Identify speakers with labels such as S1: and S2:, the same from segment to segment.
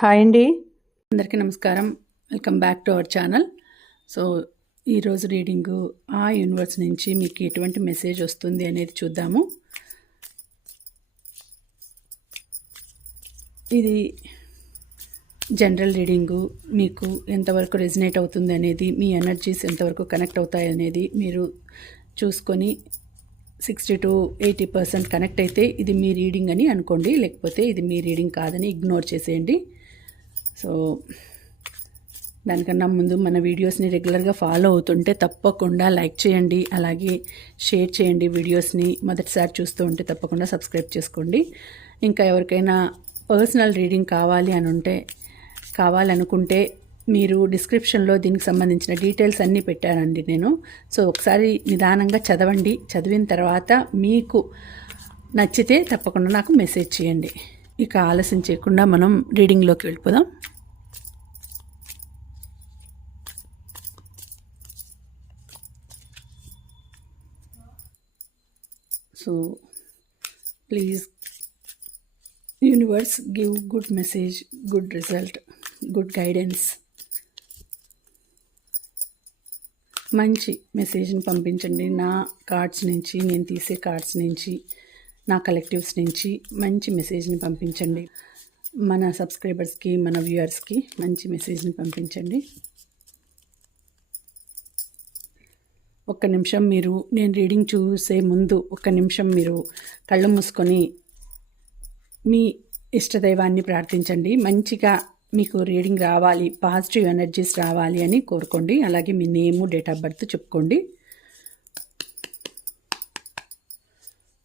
S1: Hi అండి. అందరికీ నమస్కారం. Welcome back to our channel. So ఈరోజు రీడింగు ఆ యూనివర్స్ నుంచి మీకు ఎటువంటి మెసేజ్ వస్తుంది అనేది చూద్దాము. ఇది జనరల్ రీడింగు. మీకు ఎంతవరకు రెజినేట్ అవుతుంది అనేది మీ ఎనర్జీస్ ఎంతవరకు కనెక్ట్ అవుతాయి అనేది మీరు చూసుకొని sixty to eighty percent connect అయితే ఇది మీ రీడింగ్ అని అనుకోండి. లేకపోతే ఇది మీ రీడింగ్ కాదని ఇగ్నోర్ చేసేయండి. సో దానికన్నా ముందు మన వీడియోస్ని రెగ్యులర్గా ఫాలో అవుతుంటే తప్పకుండా లైక్ చేయండి అలాగే షేర్ చేయండి వీడియోస్ని. మొదటిసారి చూస్తూ ఉంటే తప్పకుండా సబ్స్క్రైబ్ చేసుకోండి. ఇంకా ఎవరికైనా పర్సనల్ రీడింగ్ కావాలి అని ఉంటే కావాలనుకుంటే మీరు డిస్క్రిప్షన్లో దీనికి సంబంధించిన డీటెయిల్స్ అన్నీ పెట్టానండి నేను. సో ఒకసారి నిదానంగా చదవండి. చదివిన తర్వాత మీకు నచ్చితే తప్పకుండా నాకు మెసేజ్ చేయండి. ఇక ఆలస్యం చేయకుండా మనం రీడింగ్లోకి వెళ్ళిపోదాం. So please universe give good message good result good guidance మంచి మెసేజ్ని పంపించండి. నా కార్డ్స్ నుంచి నేను తీసే కార్డ్స్ నుంచి నా కలెక్టివ్స్ నుంచి మంచి మెసేజ్ని పంపించండి. మన సబ్స్క్రైబర్స్కి మన వ్యూయర్స్కి మంచి మెసేజ్ని పంపించండి. ఒక్క నిమిషం మీరు నేను రీడింగ్ చూసే ముందు ఒక్క నిమిషం మీరు కళ్ళు మూసుకొని మీ ఇష్టదైవాన్ని ప్రార్థించండి. మంచిగా మీకు రీడింగ్ రావాలి పాజిటివ్ ఎనర్జీస్ రావాలి అని కోరుకోండి. అలాగే మీ నేము డేట్ ఆఫ్ బర్త్ చెప్పుకోండి.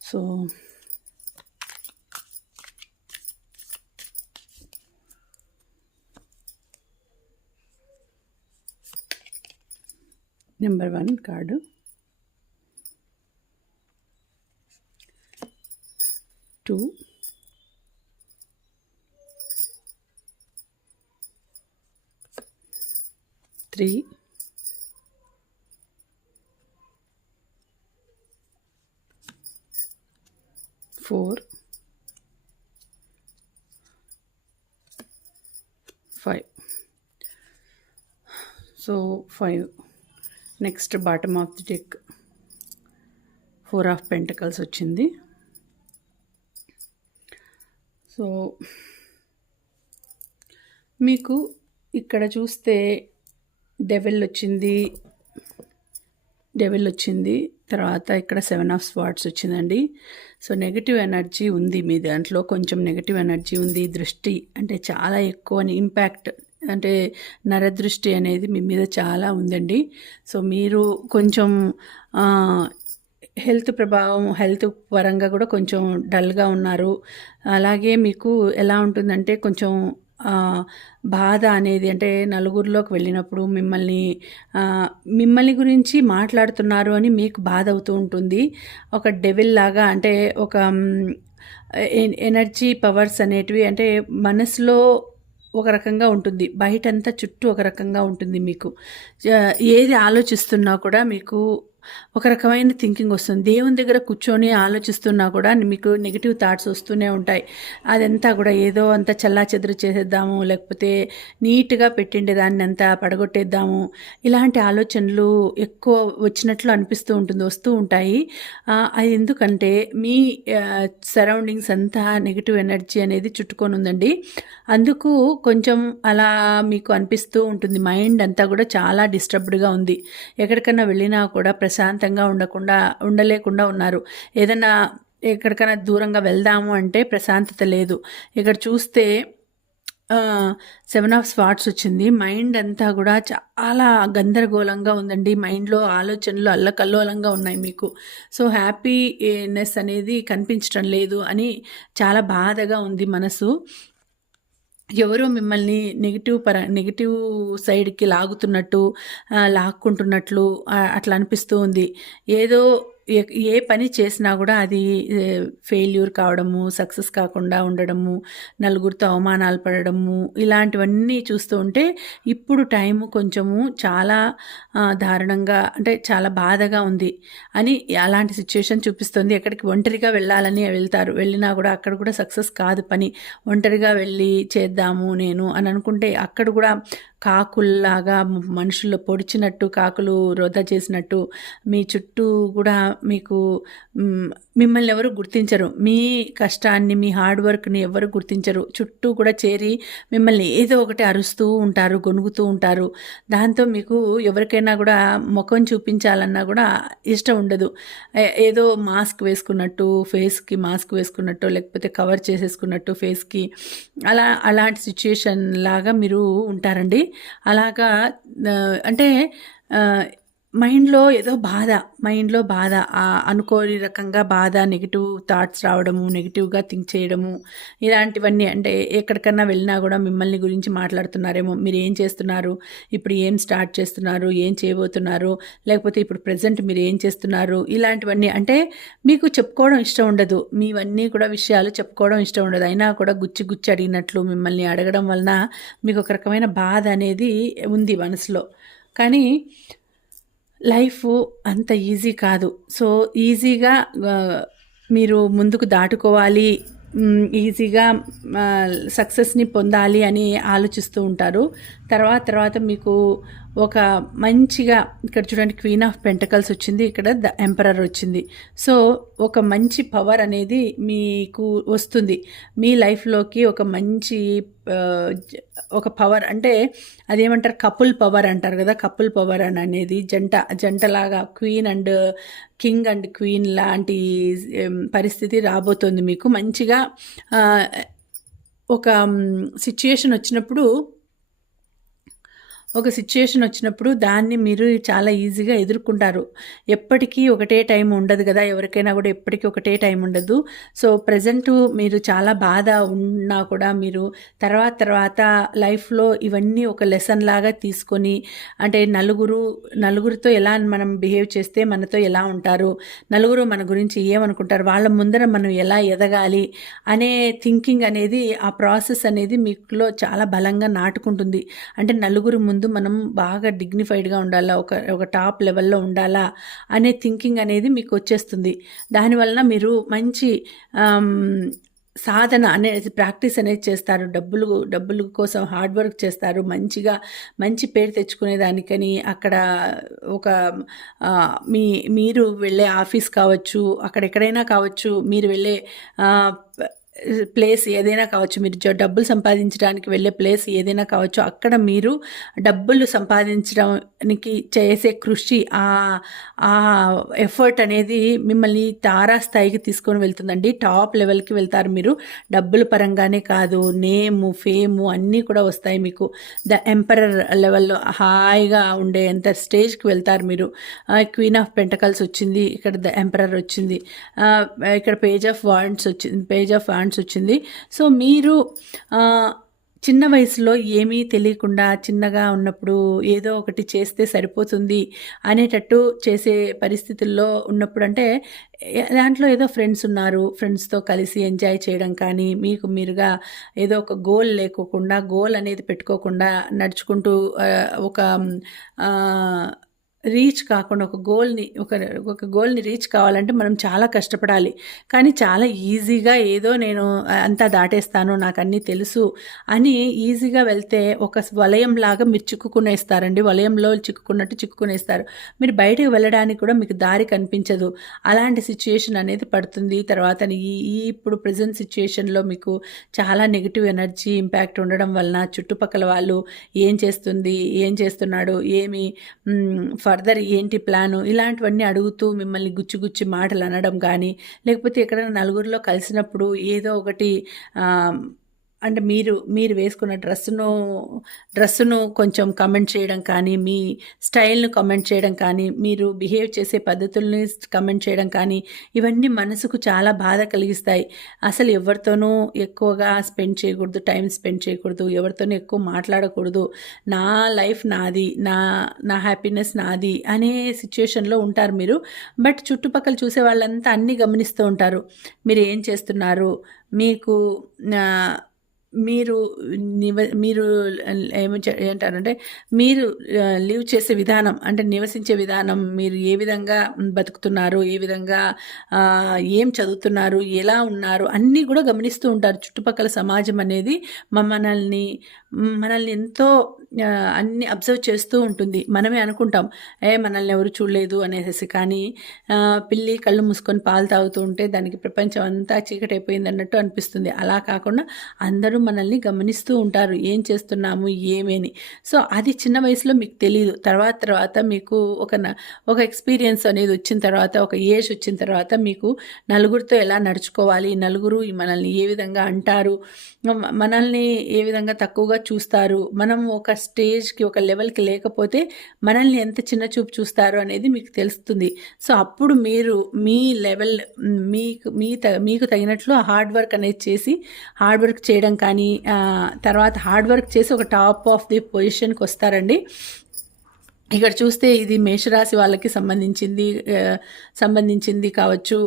S1: So number 1 card. Two. Three. Four. Five. So five. Next bottom of the deck four of pentacles వచ్చింది. సో మీకు ఇక్కడ చూస్తే డెవిల్ వచ్చింది డెవిల్ వచ్చింది తర్వాత ఇక్కడ సెవెన్ ఆఫ్ స్వాట్స్ వచ్చిందండి. సో నెగిటివ్ ఎనర్జీ ఉంది మీ దాంట్లో కొంచెం నెగిటివ్ ఎనర్జీ ఉంది దృష్టి అంటే చాలా ఎక్కువ ఇంపాక్ట్ అంటే నరదృష్టి అనేది మీ మీద చాలా ఉందండి. సో మీరు కొంచెం హెల్త్ ప్రభావం హెల్త్ పరంగా కూడా కొంచెం డల్గా ఉన్నారు. అలాగే మీకు ఎలా ఉంటుందంటే కొంచెం బాధ అనేది అంటే నలుగురిలోకి వెళ్ళినప్పుడు మిమ్మల్ని మిమ్మల్ని గురించి మాట్లాడుతున్నారు అని మీకు బాధ అవుతూ ఉంటుంది. ఒక డెవిల్ లాగా అంటే ఒక ఎనర్జీ పవర్స్ అనేటివి అంటే మనసులో ఒక రకంగా ఉంటుంది. బయటంతా చుట్టూ ఒక రకంగా ఉంటుంది మీకు. ఏది ఆలోచిస్తున్నా కూడా మీకు ఒక రకమైన థింకింగ్ వస్తుంది. దేవుని దగ్గర కూర్చొని ఆలోచిస్తున్నా కూడా మీకు నెగిటివ్ థాట్స్ వస్తూనే ఉంటాయి. అదంతా కూడా ఏదో అంత చల్లా చెదురు చేసేద్దాము లేకపోతే నీట్గా పెట్టిండే దాన్ని అంతా పడగొట్టేద్దాము. ఇలాంటి ఆలోచనలు ఎక్కువ వచ్చినట్లు అనిపిస్తూ ఉంటుంది వస్తూ ఉంటాయి. అది ఎందుకంటే మీ సరౌండింగ్స్ అంతా నెగిటివ్ ఎనర్జీ అనేది చుట్టుకొని ఉందండి. అందుకు కొంచెం అలా మీకు అనిపిస్తూ ఉంటుంది. మైండ్ అంతా కూడా చాలా డిస్టర్బ్డ్గా ఉంది. ఎక్కడికన్నా వెళ్ళినా కూడా ప్రశ్న ప్రశాంతంగా ఉండకుండా ఉండలేకుండా ఉన్నారు. ఏదైనా ఎక్కడికైనా దూరంగా వెళ్దాము అంటే ప్రశాంతత లేదు. ఇక్కడ చూస్తే సెవెన్ ఆఫ్ స్వాట్స్ వచ్చింది. మైండ్ అంతా కూడా చాలా గందరగోళంగా ఉందండి. మైండ్లో ఆలోచనలు అల్లకల్లోలంగా ఉన్నాయి మీకు. సో హ్యాపీనెస్ అనేది కనిపించడం లేదు అని చాలా బాధగా ఉంది మనసు. ఎవరో మిమ్మల్ని నెగిటివ్ పర నెగిటివ్ సైడ్కి లాగుతున్నట్టు లాక్కుంటున్నట్లు అట్లా అనిపిస్తూ ఉంది. ఏదో ఏ ఏ పని చేసినా కూడా అది ఫెయిల్యూర్ కావడము సక్సెస్ కాకుండా ఉండడము నలుగురితో అవమానాలు పడడము ఇలాంటివన్నీ చూస్తూ ఉంటే ఇప్పుడు టైము కొంచెము చాలా దారుణంగా అంటే చాలా బాధగా ఉంది అని అలాంటి సిచ్యుయేషన్ చూపిస్తుంది. ఎక్కడికి ఒంటరిగా వెళ్ళాలని వెళ్తారు. వెళ్ళినా కూడా అక్కడ కూడా సక్సెస్ కాదు పని. ఒంటరిగా వెళ్ళి చేద్దాము నేను అని అనుకుంటే అక్కడ కూడా కాకుల్లాగా మనుషుల్లో పొడిచినట్టు కాకులు వృధా చేసినట్టు మీ చుట్టూ కూడా మీకు మిమ్మల్ని ఎవరు గుర్తించరు. మీ కష్టాన్ని మీ హార్డ్ వర్క్ని ఎవరు గుర్తించరు. చుట్టూ కూడా చేరి మిమ్మల్ని ఏదో ఒకటి అరుస్తూ ఉంటారు గొనుగుతూ ఉంటారు. దాంతో మీకు ఎవరికైనా కూడా ముఖం చూపించాలన్నా కూడా ఇష్టం ఉండదు. ఏదో మాస్క్ వేసుకున్నట్టు ఫేస్కి మాస్క్ వేసుకున్నట్టు లేకపోతే కవర్ చేసేసుకున్నట్టు ఫేస్కి అలా అలాంటి సిచ్యుయేషన్ లాగా మీరు ఉంటారండి. అలాగా అంటే మైండ్లో ఏదో బాధ మైండ్లో బాధ అనుకోని రకంగా బాధ నెగిటివ్ థాట్స్ రావడము నెగిటివ్గా థింక్ చేయడము ఇలాంటివన్నీ అంటే ఎక్కడికన్నా వెళ్ళినా కూడా మిమ్మల్ని గురించి మాట్లాడుతున్నారేమో మీరు ఏం చేస్తున్నారు ఇప్పుడు ఏం స్టార్ట్ చేస్తున్నారు ఏం చేయబోతున్నారు లేకపోతే ఇప్పుడు ప్రజెంట్ మీరు ఏం చేస్తున్నారు ఇలాంటివన్నీ అంటే మీకు చెప్పుకోవడం ఇష్టం ఉండదు. మీవన్నీ కూడా విషయాలు చెప్పుకోవడం ఇష్టం ఉండదు. అయినా కూడా గుచ్చి గుచ్చి అడిగినట్లు మిమ్మల్ని అడగడం వలన మీకు ఒక రకమైన బాధ అనేది ఉంది మనసులో. కానీ లైఫ్ అంత ఈజీ కాదు. సో ఈజీగా మీరు ముందుకు దాటుకోవాలి ఈజీగా సక్సెస్ని పొందాలి అని ఆలోచిస్తూ ఉంటారు. తర్వాత తర్వాత మీకు ఒక మంచిగా ఇక్కడ చూడండి క్వీన్ ఆఫ్ పెంటకల్స్ వచ్చింది ఇక్కడ ద ఎంపరర్ వచ్చింది. సో ఒక మంచి పవర్ అనేది మీకు వస్తుంది. మీ లైఫ్లోకి ఒక మంచి ఒక పవర్ అంటే అదేమంటారు కపుల్ పవర్ అంటారు కదా కపుల్ పవర్ అని అనేది జంట జంటలాగా queen and king and queen లాంటి పరిస్థితి రాబోతుంది మీకు. మంచిగా ఒక సిచ్యుయేషన్ వచ్చినప్పుడు ఒక సిచ్యుయేషన్ వచ్చినప్పుడు దాన్ని మీరు చాలా ఈజీగా ఎదుర్కొంటారు. ఎప్పటికీ ఒకటే టైం ఉండదు కదా ఎవరికైనా కూడా ఎప్పటికీ ఒకటే టైం ఉండదు. సో ప్రజెంట్ మీరు చాలా బాధ ఉన్నా కూడా మీరు తర్వాత తర్వాత లైఫ్లో ఇవన్నీ ఒక లెసన్ లాగా తీసుకొని అంటే నలుగురు నలుగురితో ఎలా మనం బిహేవ్ చేస్తే మనతో ఎలా ఉంటారు నలుగురు మన గురించి ఏమనుకుంటారు వాళ్ళ ముందర మనం ఎలా ఎదగాలి అనే థింకింగ్ అనేది ఆ ప్రాసెస్ అనేది మీకులో చాలా బలంగా నాటుకుంటుంది. అంటే నలుగురు ముందు మనం బాగా డిగ్నిఫైడ్గా ఉండాలా ఒక ఒక టాప్ లెవెల్లో ఉండాలా అనే థింకింగ్ అనేది మీకు వచ్చేస్తుంది. దానివలన మీరు మంచి సాధన అనేది ప్రాక్టీస్ అనేది చేస్తారు. డబ్బులు డబ్బుల కోసం హార్డ్ వర్క్ చేస్తారు. మంచిగా మంచి పేరు తెచ్చుకునే దానికని అక్కడ ఒక మీ మీరు వెళ్ళే ఆఫీస్ కావచ్చు అక్కడ ఎక్కడైనా కావచ్చు మీరు వెళ్ళే ప్లేస్ ఏదైనా కావచ్చు మీరు డబ్బులు సంపాదించడానికి వెళ్ళే ప్లేస్ ఏదైనా కావచ్చు అక్కడ మీరు డబ్బులు సంపాదించడానికి చేసే కృషి ఆ ఆ ఎఫర్ట్ అనేది మిమ్మల్ని తారాస్థాయికి తీసుకొని వెళ్తుందండి. టాప్ లెవెల్కి వెళ్తారు మీరు. డబ్బుల పరంగానే కాదు నేము ఫేము అన్నీ కూడా వస్తాయి మీకు. ద ఎంపరర్ లెవెల్లో హాయిగా ఉండే ఎంత స్టేజ్కి వెళ్తారు మీరు. క్వీన్ ఆఫ్ పెంటకల్స్ వచ్చింది ఇక్కడ ద ఎంపరర్ వచ్చింది. ఇక్కడ పేజ్ ఆఫ్ వాండ్స్ వచ్చింది పేజ్ ఆఫ్ వాండ్స్ వచ్చింది. సో మీరు చిన్న వయసులో ఏమీ తెలియకుండా చిన్నగా ఉన్నప్పుడు ఏదో ఒకటి చేస్తే సరిపోతుంది అనేటట్టు చేసే పరిస్థితుల్లో ఉన్నప్పుడు అంటే దాంట్లో ఏదో ఫ్రెండ్స్ ఉన్నారు ఫ్రెండ్స్తో కలిసి ఎంజాయ్ చేయడం కానీ మీకు మీరుగా ఏదో ఒక గోల్ లేకోకుండా గోల్ అనేది పెట్టుకోకుండా నడుచుకుంటూ ఒక రీచ్ కాకుండా ఒక గోల్ని ఒక ఒక గోల్ని రీచ్ కావాలంటే మనం చాలా కష్టపడాలి. కానీ చాలా ఈజీగా ఏదో నేను అంతా దాటేస్తాను నాకు అన్నీ తెలుసు అని ఈజీగా వెళ్తే ఒక వలయం లాగా మీరు చిక్కుకునేస్తారండి వలయంలో చిక్కుకున్నట్టు చిక్కుకునేస్తారు మీరు బయటకు వెళ్ళడానికి కూడా మీకు దారి కనిపించదు. అలాంటి సిచ్యుయేషన్ అనేది పడుతుంది. తర్వాత ఈ ఈ ఇప్పుడు ప్రజెంట్ సిచ్యుయేషన్లో మీకు చాలా నెగిటివ్ ఎనర్జీ ఇంపాక్ట్ ఉండడం వలన చుట్టుపక్కల వాళ్ళు ఏం చేస్తుంది ఏం చేస్తున్నాడు ఏమి ఫర్దర్ ఏంటి ప్లాను? ఇలాంటివన్నీ అడుగుతూ మిమ్మల్ని గుచ్చి గుచ్చి మాటలు అనడం కానీ లేకపోతే ఎక్కడైనా నలుగురిలో కలిసినప్పుడు ఏదో ఒకటి అంటే మీరు మీరు వేసుకున్న డ్రెస్సును డ్రెస్సును కొంచెం కమెంట్ చేయడం కానీ మీ స్టైల్ను కమెంట్ చేయడం కానీ మీరు బిహేవ్ చేసే పద్ధతుల్ని కమెంట్ చేయడం కానీ ఇవన్నీ మనసుకు చాలా బాధ కలిగిస్తాయి. అసలు ఎవరితోనూ ఎక్కువగా స్పెండ్ చేయకూడదు టైం స్పెండ్ చేయకూడదు ఎవరితోనూ ఎక్కువ మాట్లాడకూడదు. నా లైఫ్ నాది నా నా హ్యాపీనెస్ నాది అనే సిచ్యుయేషన్లో ఉంటారు మీరు. బట్ చుట్టుపక్కల చూసే వాళ్ళంతా అన్నీ గమనిస్తూ ఉంటారు. మీరు ఏం చేస్తున్నారు? మీకు మీరు నివ మీరు ఏమి చే- ఏంటారంటే మీరు లివ్ చేసే విధానం అంటే నివసించే విధానం మీరు ఏ విధంగా బతుకుతున్నారు ఏ విధంగా ఏం చదువుతున్నారు ఎలా ఉన్నారు అన్నీ కూడా గమనిస్తూ ఉంటారు. చుట్టుపక్కల సమాజం అనేది మనల్ని మనల్ని ఎంతో అన్ని అబ్జర్వ్ చేస్తూ ఉంటుంది. మనమే అనుకుంటాం ఏ మనల్ని ఎవరు చూడలేదు అనేసి కానీ పిల్లి కళ్ళు మూసుకొని పాలు తాగుతూ ఉంటే దానికి ప్రపంచం అంతా చీకటైపోయింది అన్నట్టు అనిపిస్తుంది. అలా కాకుండా అందరూ మనల్ని గమనిస్తూ ఉంటారు. ఏం చేస్తున్నాము? ఏమేని? సో అది చిన్న వయసులో మీకు తెలియదు తర్వాత తర్వాత మీకు ఒక ఒక ఎక్స్పీరియన్స్ అనేది వచ్చిన తర్వాత ఒక ఏజ్ వచ్చిన తర్వాత మీకు నలుగురితో ఎలా నడుచుకోవాలి? నలుగురు మనల్ని ఏ విధంగా అంటారు? మనల్ని ఏ విధంగా తక్కువగా చూస్తారు? మనం ఒక స్టేజ్కి ఒక లెవెల్కి లేకపోతే మనల్ని ఎంత చిన్న చూపు చూస్తారు అనేది మీకు తెలుస్తుంది. సో అప్పుడు మీరు మీ లెవెల్ మీకు మీ త మీకు తగినట్లు హార్డ్ వర్క్ అనేది చేసి హార్డ్ వర్క్ చేయడం కానీ కానీ తర్వాత హార్డ్ వర్క్ చేసి ఒక టాప్ ఆఫ్ ది పొజిషన్కి వస్తారండి. ఇక్కడ చూస్తే ఇది మేషరాశి వాళ్ళకి సంబంధించింది సంబంధించింది కావచ్చు.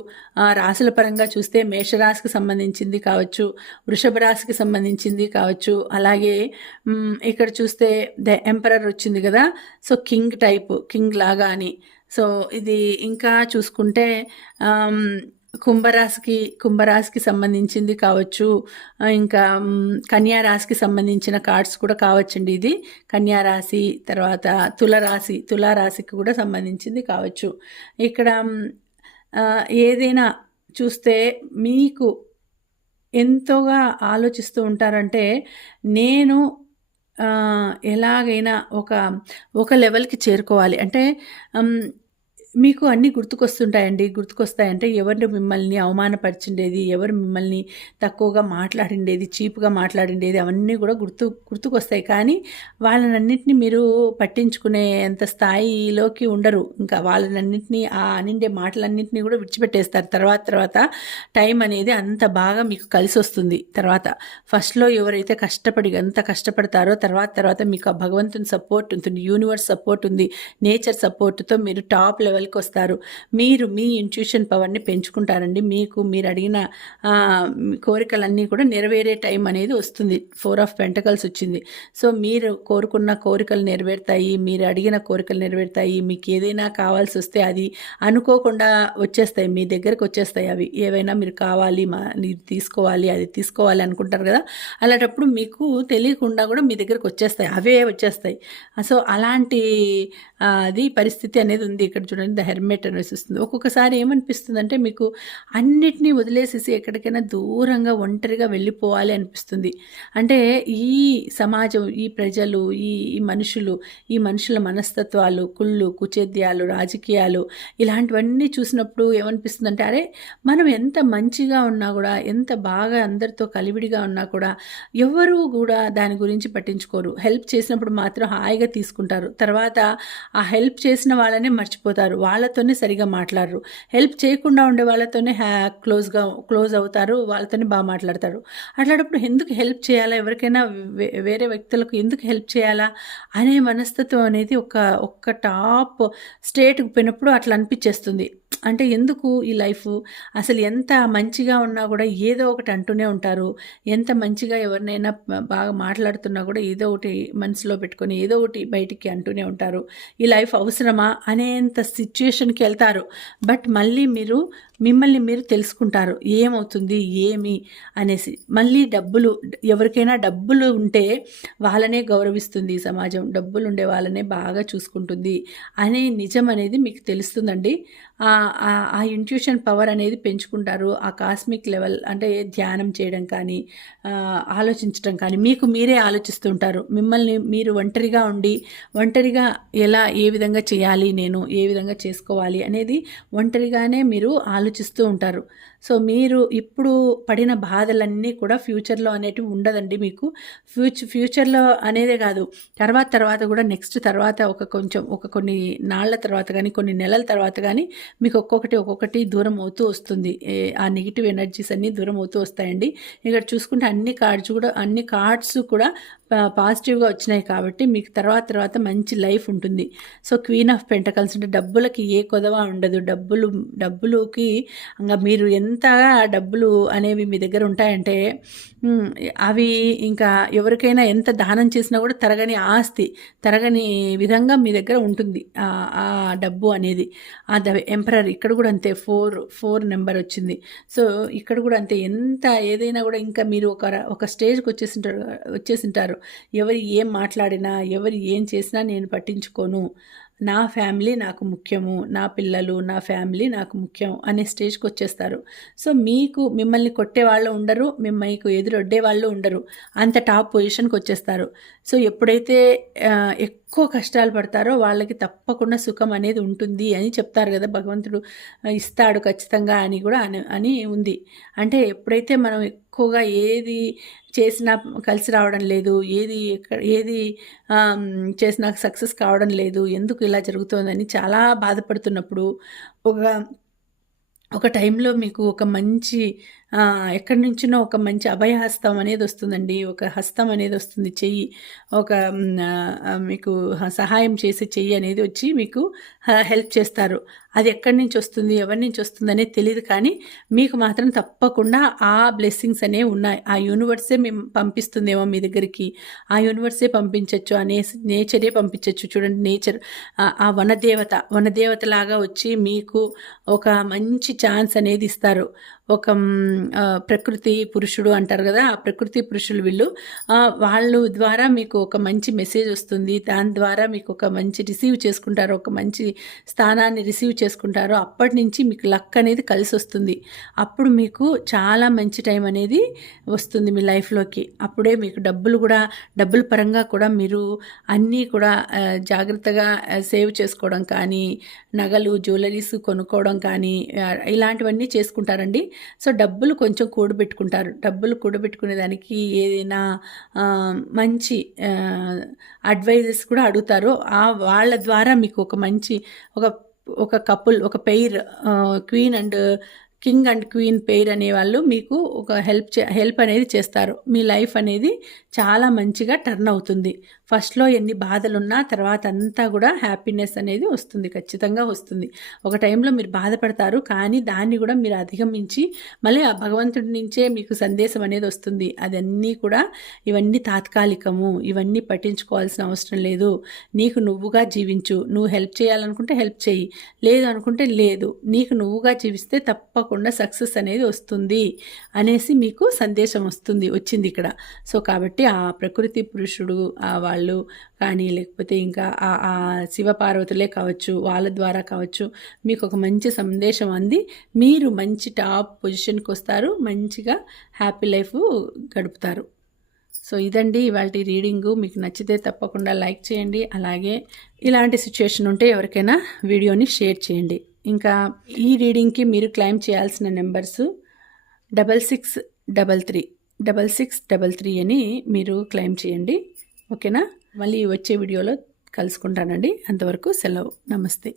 S1: రాశుల పరంగా చూస్తే మేషరాశికి సంబంధించింది కావచ్చు. వృషభ రాశికి సంబంధించింది కావచ్చు. అలాగే ఇక్కడ చూస్తే ద ఎంపరర్ వచ్చింది కదా. సో కింగ్ టైప్ కింగ్ లాగా అని సో ఇది ఇంకా చూసుకుంటే కుంభరాశికి కుంభరాశికి సంబంధించింది కావచ్చు ఇంకా కన్యారాశికి సంబంధించిన కార్డ్స్ కూడా కావచ్చండి ఇది. కన్యారాశి తర్వాత తులరాశి తులారాశికి కూడా సంబంధించింది కావచ్చు. ఇక్కడ ఏదైనా చూస్తే మీకు ఎంతోగా ఆలోచిస్తూ ఉంటారంటే నేను ఎలాగైనా ఒక ఒక లెవెల్కి చేరుకోవాలి. అంటే మీకు అన్నీ గుర్తుకొస్తుంటాయండి. గుర్తుకొస్తాయంటే ఎవరిని మిమ్మల్ని అవమానపరిచిండేది ఎవరు మిమ్మల్ని తక్కువగా మాట్లాడిండేది చీప్గా మాట్లాడిండేది అవన్నీ కూడా గుర్తు గుర్తుకొస్తాయి. కానీ వాళ్ళనన్నింటినీ మీరు పట్టించుకునేంత స్థాయిలోకి ఉండరు. ఇంకా వాళ్ళనన్నింటినీ ఆ అనిండే మాటలన్నింటినీ కూడా విడిచిపెట్టేస్తారు. తర్వాత తర్వాత టైం అనేది అంత బాగా మీకు కలిసి వస్తుంది తర్వాత ఫస్ట్లో ఎవరైతే కష్టపడి ఎంత కష్టపడతారో తర్వాత తర్వాత మీకు ఆ భగవంతుని సపోర్ట్ ఉంటుంది యూనివర్స్ సపోర్ట్ ఉంది నేచర్ సపోర్ట్తో మీరు టాప్ లెవెల్ లెవెల్కి వస్తారు మీరు మీ ఇంట్యూషన్ పవర్ని పెంచుకుంటారండి. మీకు మీరు అడిగిన కోరికలన్నీ కూడా నెరవేరే టైం అనేది వస్తుంది. ఫోర్ ఆఫ్ పెంటకల్స్ వచ్చింది. సో మీరు కోరుకున్న కోరికలు నెరవేరుతాయి. మీరు అడిగిన కోరికలు నెరవేరుతాయి. మీకు ఏదైనా కావాల్సి వస్తే అది అనుకోకుండా వచ్చేస్తాయి. మీ దగ్గరకు వచ్చేస్తాయి అవి. ఏవైనా మీరు కావాలి మా ఇది తీసుకోవాలి అది తీసుకోవాలి అనుకుంటారు కదా. అలాంటప్పుడు మీకు తెలియకుండా కూడా మీ దగ్గరకు వచ్చేస్తాయి. అవే వచ్చేస్తాయి. సో అలాంటి అది పరిస్థితి అనేది ఉంది ఇక్కడ చూడండి. ద హెర్మెట్ అనేసి వస్తుంది ఒక్కొక్కసారి ఏమనిపిస్తుంది అంటే మీకు అన్నిటినీ వదిలేసేసి ఎక్కడికైనా దూరంగా ఒంటరిగా వెళ్ళిపోవాలి అనిపిస్తుంది. అంటే ఈ సమాజం ఈ ప్రజలు ఈ ఈ మనుషులు ఈ మనుషుల మనస్తత్వాలు కుళ్ళు కుచేద్యాలు రాజకీయాలు ఇలాంటివన్నీ చూసినప్పుడు ఏమనిపిస్తుంది అంటే అరే మనం ఎంత మంచిగా ఉన్నా కూడా ఎంత బాగా అందరితో కలివిడిగా ఉన్నా కూడా ఎవరు కూడా దాని గురించి పట్టించుకోరు. హెల్ప్ చేసినప్పుడు మాత్రం హాయిగా తీసుకుంటారు. తర్వాత ఆ హెల్ప్ చేసిన వాళ్ళనే మర్చిపోతారు. వాళ్ళతోనే సరిగా మాట్లాడరు. హెల్ప్ చేయకుండా ఉండే వాళ్ళతోనే హ్యా క్లోజ్గా క్లోజ్ అవుతారు. వాళ్ళతోనే బాగా మాట్లాడతారు. అట్లాంటప్పుడు ఎందుకు హెల్ప్ చేయాలా? ఎవరికైనా వే- వేరే వ్యక్తులకు ఎందుకు హెల్ప్ చేయాలా? అనే మనస్తత్వం అనేది ఒక ఒక్క టాప్ స్టేట్కి పోయినప్పుడు అట్లా అనిపించేస్తుంది అంటే ఎందుకు ఈ లైఫ్? అసలు ఎంత మంచిగా ఉన్నా కూడా ఏదో ఒకటి అంటూనే ఉంటారు. ఎంత మంచిగా ఎవరినైనా బాగా మాట్లాడుతున్నా కూడా ఏదో ఒకటి మనసులో పెట్టుకొని ఏదో ఒకటి బయటికి అంటూనే ఉంటారు. ఈ లైఫ్ అవసరమా అనేంత సిచ్యుయేషన్కి వెళ్తారు. బట్ మళ్ళీ మీరు మిమ్మల్ని మీరు తెలుసుకుంటారు. ఏమవుతుంది? ఏమి? అనేసి. మళ్ళీ డబ్బులు ఎవరికైనా డబ్బులు ఉంటే వాళ్ళనే గౌరవిస్తుంది ఈ సమాజం. డబ్బులు ఉండే వాళ్ళనే బాగా చూసుకుంటుంది అనే నిజం అనేది మీకు తెలుస్తుందండి. ఆ ఇంట్యూషన్ పవర్ అనేది పెంచుకుంటారు. ఆ కాస్మిక్ లెవెల్ అంటే ధ్యానం చేయడం కానీ ఆలోచించడం కానీ మీకు మీరే ఆలోచిస్తుంటారు మిమ్మల్ని మీరు ఒంటరిగా ఉండి ఒంటరిగా ఎలా ఏ విధంగా చేయాలి నేను ఏ విధంగా చేసుకోవాలి అనేది ఒంటరిగానే మీరు ఆలోచిస్తూ ఉంటారు. సో మీరు ఇప్పుడు పడిన బాధలన్నీ కూడా ఫ్యూచర్లో అనేటివి ఉండదండి మీకు. ఫ్యూచర్ ఫ్యూచర్లో అనేదే కాదు. తర్వాత తర్వాత కూడా నెక్స్ట్ తర్వాత ఒక కొంచెం ఒక కొన్ని నాళ్ళ తర్వాత కానీ కొన్ని నెలల తర్వాత కానీ మీకు ఒక్కొక్కటి ఒక్కొక్కటి దూరం అవుతూ వస్తుంది. ఆ నెగిటివ్ ఎనర్జీస్ అన్నీ దూరం అవుతూ వస్తాయండి. ఇక్కడ చూసుకుంటే అన్ని కార్డ్స్ కూడా అన్ని కార్డ్స్ కూడా పాజిటివ్గా వచ్చినాయి కాబట్టి మీకు తర్వాత తర్వాత మంచి లైఫ్ ఉంటుంది. సో క్వీన్ ఆఫ్ పెంటకల్స్ అంటే డబ్బులకి ఏ కొదవ ఉండదు. డబ్బులు డబ్బులుకి ఇంకా మీరు ఎంత డబ్బులు అనేవి మీ దగ్గర ఉంటాయంటే అవి ఇంకా ఎవరికైనా ఎంత దానం చేసినా కూడా తరగని ఆస్తి తరగని విధంగా మీ దగ్గర ఉంటుంది. ఆ డబ్బు అనేది. ఆ ద ఎంపరర్ ఇక్కడ కూడా అంతే. ఫోర్ ఫోర్ నెంబర్ వచ్చింది. సో ఇక్కడ కూడా అంతే. ఎంత ఏదైనా కూడా ఇంకా మీరు ఒక ఒక స్టేజ్కి వచ్చేసింటారు వచ్చేసింటారు. ఎవరు ఏం మాట్లాడినా ఎవరు ఏం చేసినా నేను పట్టించుకోను. నా ఫ్యామిలీ నాకు ముఖ్యము నా పిల్లలు నా ఫ్యామిలీ నాకు ముఖ్యం అనే స్టేజ్కి వచ్చేస్తారు. సో మీకు మిమ్మల్ని కొట్టే వాళ్ళు ఉండరు మిమ్మల్ని ఎదురొడ్డే వాళ్ళు ఉండరు. అంత టాప్ పొజిషన్కి వచ్చేస్తారు. సో ఎప్పుడైతే ఎక్కువ కష్టాలు పడతారో వాళ్ళకి తప్పకుండా సుఖం అనేది ఉంటుంది అని చెప్తారు కదా భగవంతుడు. ఇస్తాడు ఖచ్చితంగా అని కూడా అని అని ఉంది. అంటే ఎప్పుడైతే మనం ఎక్కువగా ఏది చేసినా కలిసి రావడం లేదు ఏది ఎక్కడ ఏది చేసినా సక్సెస్ కావడం లేదు ఎందుకు ఇలా జరుగుతోందని చాలా బాధపడుతున్నప్పుడు ఒక ఒక టైంలో మీకు ఒక మంచి ఎక్కడి నుంచినో ఒక మంచి అభయహస్తం అనేది వస్తుందండి. ఒక హస్తం అనేది వస్తుంది. చెయ్యి ఒక మీకు సహాయం చేసే చెయ్యి అనేది వచ్చి మీకు హెల్ప్ చేస్తారు. అది ఎక్కడి నుంచి వస్తుంది ఎవరి నుంచి వస్తుంది అనేది తెలియదు కానీ మీకు మాత్రం తప్పకుండా ఆ బ్లెస్సింగ్స్ అనేవి ఉన్నాయి. ఆ యూనివర్సే మేము పంపిస్తుందేమో మీ దగ్గరికి. ఆ యూనివర్సే పంపించవచ్చు అనే నేచరే పంపించవచ్చు చూడండి నేచర్ ఆ వనదేవత వనదేవత లాగా వచ్చి మీకు ఒక మంచి ఛాన్స్ అనేది ఇస్తారు. ఒక ప్రకృతి పురుషుడు అంటారు కదా ఆ ప్రకృతి పురుషులు వీళ్ళు వాళ్ళు ద్వారా మీకు ఒక మంచి మెసేజ్ వస్తుంది దాని ద్వారా మీకు ఒక మంచి రిసీవ్ చేసుకుంటారు ఒక మంచి స్థానాన్ని రిసీవ్ చేసుకుంటారు అప్పటి నుంచి మీకు లక్ అనేది కలిసి వస్తుంది. అప్పుడు మీకు చాలా మంచి టైం అనేది వస్తుంది మీ లైఫ్లోకి. అప్పుడే మీకు డబ్బులు కూడా డబ్బుల పరంగా కూడా మీరు అన్నీ కూడా జాగ్రత్తగా సేవ్ చేసుకోవడం కానీ నగలు జ్యువెలరీస్ కొనుక్కోవడం కానీ ఇలాంటివన్నీ చేసుకుంటారండి. సో డబ్బులు కొంచెం కూడబెట్టుకుంటారు. డబ్బులు కూడబెట్టుకునే దానికి ఏదైనా మంచి అడ్వైజెస్ కూడా అడుగుతారు. ఆ వాళ్ళ ద్వారా మీకు ఒక మంచి ఒక ఒక కపుల్ ఒక pair queen and king and queen pair అనే వాళ్ళు మీకు ఒక హెల్ప్ చే హెల్ప్ అనేది చేస్తారు. మీ లైఫ్ అనేది చాలా మంచిగా టర్న్ అవుతుంది. ఫస్ట్లో ఎన్ని బాధలున్నా తర్వాత అంతా కూడా హ్యాపీనెస్ అనేది వస్తుంది. ఖచ్చితంగా వస్తుంది. ఒక టైంలో మీరు బాధపడతారు కానీ దాన్ని కూడా మీరు అధిగమించి మళ్ళీ ఆ భగవంతుడి నుంచే మీకు సందేశం అనేది వస్తుంది. అదన్నీ కూడా ఇవన్నీ తాత్కాలికము. ఇవన్నీ పట్టించుకోవాల్సిన అవసరం లేదు. నీకు నువ్వుగా జీవించు. నువ్వు హెల్ప్ చేయాలనుకుంటే హెల్ప్ చేయి. లేదు అనుకుంటే లేదు. నీకు నువ్వుగా జీవిస్తే తప్పకుండా సక్సెస్ అనేది వస్తుంది అనేసి మీకు సందేశం వస్తుంది వచ్చింది ఇక్కడ. సో కాబట్టి ఆ ప్రకృతి పురుషుడు ఆ వాళ్ళు కానీ లేకపోతే ఇంకా ఆ శివపార్వతులే కావచ్చు వాళ్ళ ద్వారా కావచ్చు మీకు ఒక మంచి సందేశం అంది. మీరు మంచి టాప్ పొజిషన్కి వస్తారు మంచిగా హ్యాపీ లైఫ్ గడుపుతారు. సో ఇదండి ఇవాళ రీడింగు. మీకు నచ్చితే తప్పకుండా లైక్ చేయండి. అలాగే ఇలాంటి సిచ్యుయేషన్ ఉంటే ఎవరికైనా వీడియోని షేర్ చేయండి. ఇంకా ఈ రీడింగ్కి మీరు క్లైమ్ చేయాల్సిన numbers double six double three double six double three అని మీరు క్లైమ్ చేయండి. ఓకేనా మళ్ళీ వచ్చే వీడియోలో కలుసుకుంటానండి. అంతవరకు సెలవు. నమస్తే.